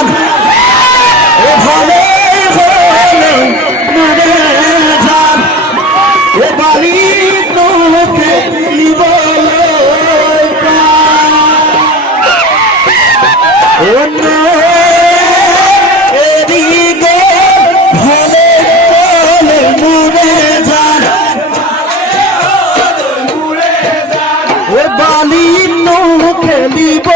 যান এভাবে হলে মরে যান এ বাড়ি তোকে নিব অন্য এদিকে ভালো বলে মরে যান এ বালি নোকে নিব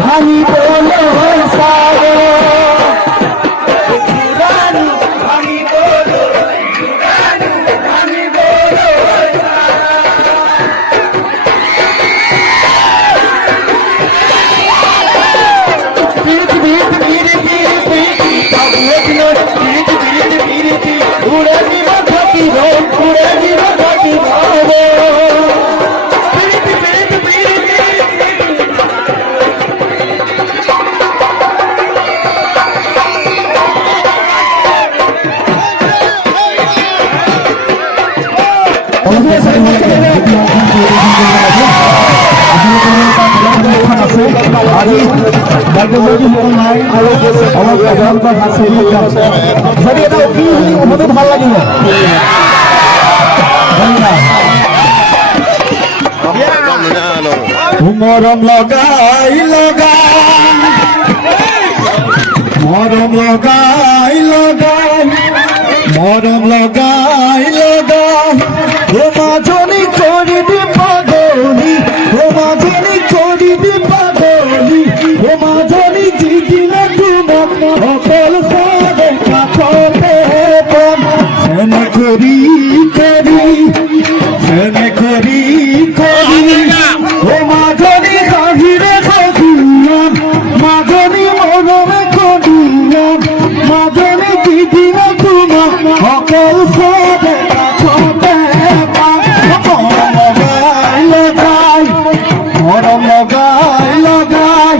ভানি বলে সারে ভানি বলো ভানি বলো উড়ে দিব থাকি উড়ে দিব থাকি ভাবে ভাল লাগিব মৰম লগাই লগাই মৰম লগাই লগাই মৰম লগাই লগাই ও মাজনী কৰি দি পাগলী ও মাজনী কৰি দি পাগলী ও মাজনী যিদিনা তোমাক অকল চাবে কাষতে পাম চেনে কৰি কৰি চেনে কৰি কৰি ও মাজনী হাঁহিৰে সজীয়াম মাজনী মৰমে কদিয়াম মাজনী যিদিনা তোমাক অকল চাবে কাষতে পাম মৰম লগাই লগাই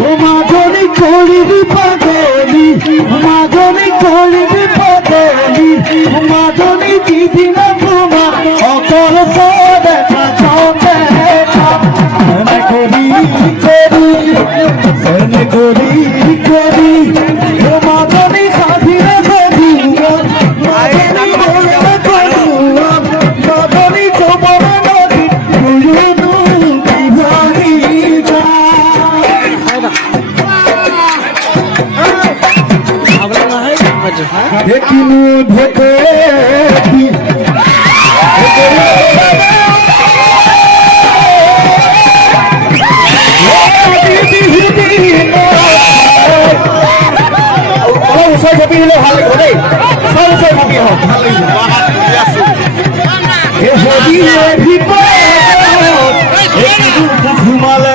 ও মাজনী কৰিবি পাগলী মাজনী কৰিবি পাগলী মাজনী যিদিনা তোমাক অকল চাবে কাষতে পাম এনে কৰি এনে কৰি কৰি ও মাজনী সাধিৰে সদিয়াম মাজনী মৰমে কদিয়াম মাজনী কবৰে নদী দেখিনু ভেকে ঘুমালে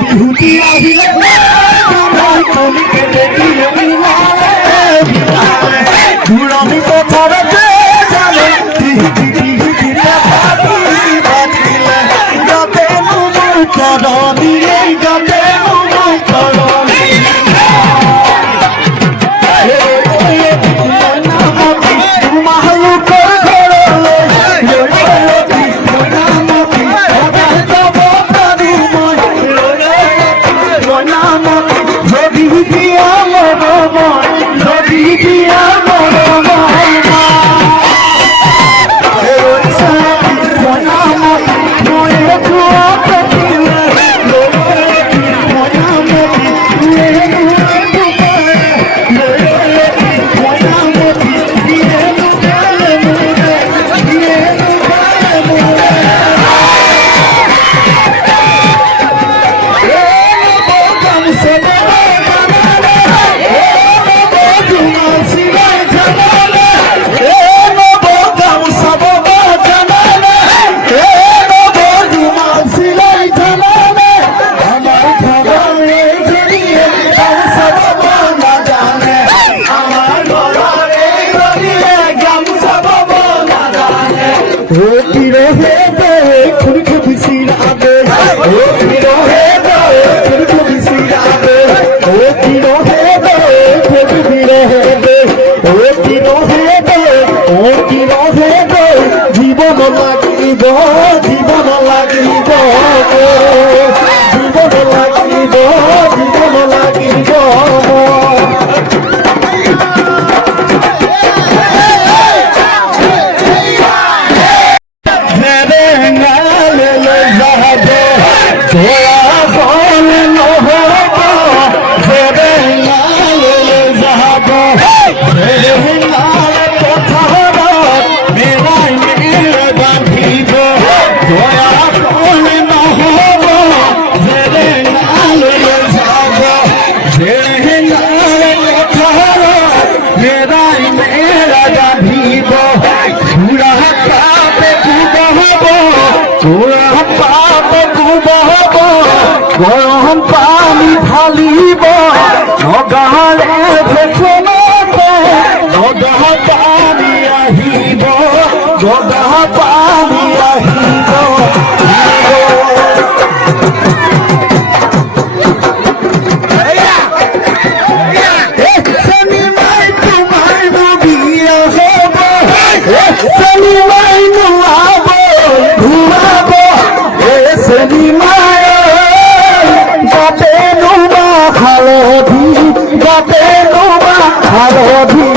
বিহুতি আহিলে ঘূৰণি পথাৰতে জানে গাতে মোৰ কৰণী গাতে মোৰ কৰণী যদি মেরাই মেরা গাধিব সুরা পাপে কুবহব সুরা পাপে কুবহব গরম পানি ঢালিব নগাঁৰে ভেচনতে নগা পানী আহিব নগা পানী আহিব Senimai nuabo, nuabo, senimai. Gape numa halodi,